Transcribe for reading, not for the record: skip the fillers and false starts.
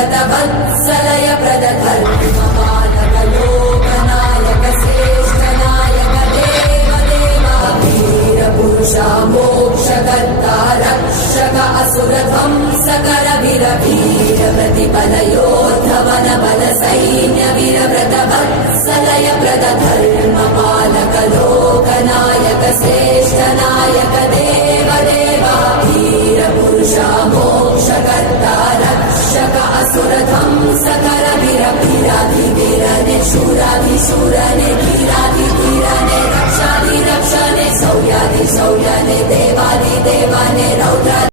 वीरव्रत वत्सलय प्रदधर्मपालक लोकनायक श्रेष्ठ नायक देव देवा वीरपुरुषा मोक्षकर्ता रक्षक असुर ध्वंसकर वीर वीर प्रतिपल योद्धवन बल सैन्य वीरव्रत वत्सलय प्रदधर्मपालक लोकनायक श्रेष्ठ नायक देव देवा वीरपुरुषा मोक्षकर्ता रक्षक असुर ध्वंसकर वीर वीराधिवीर निशूराधिशूर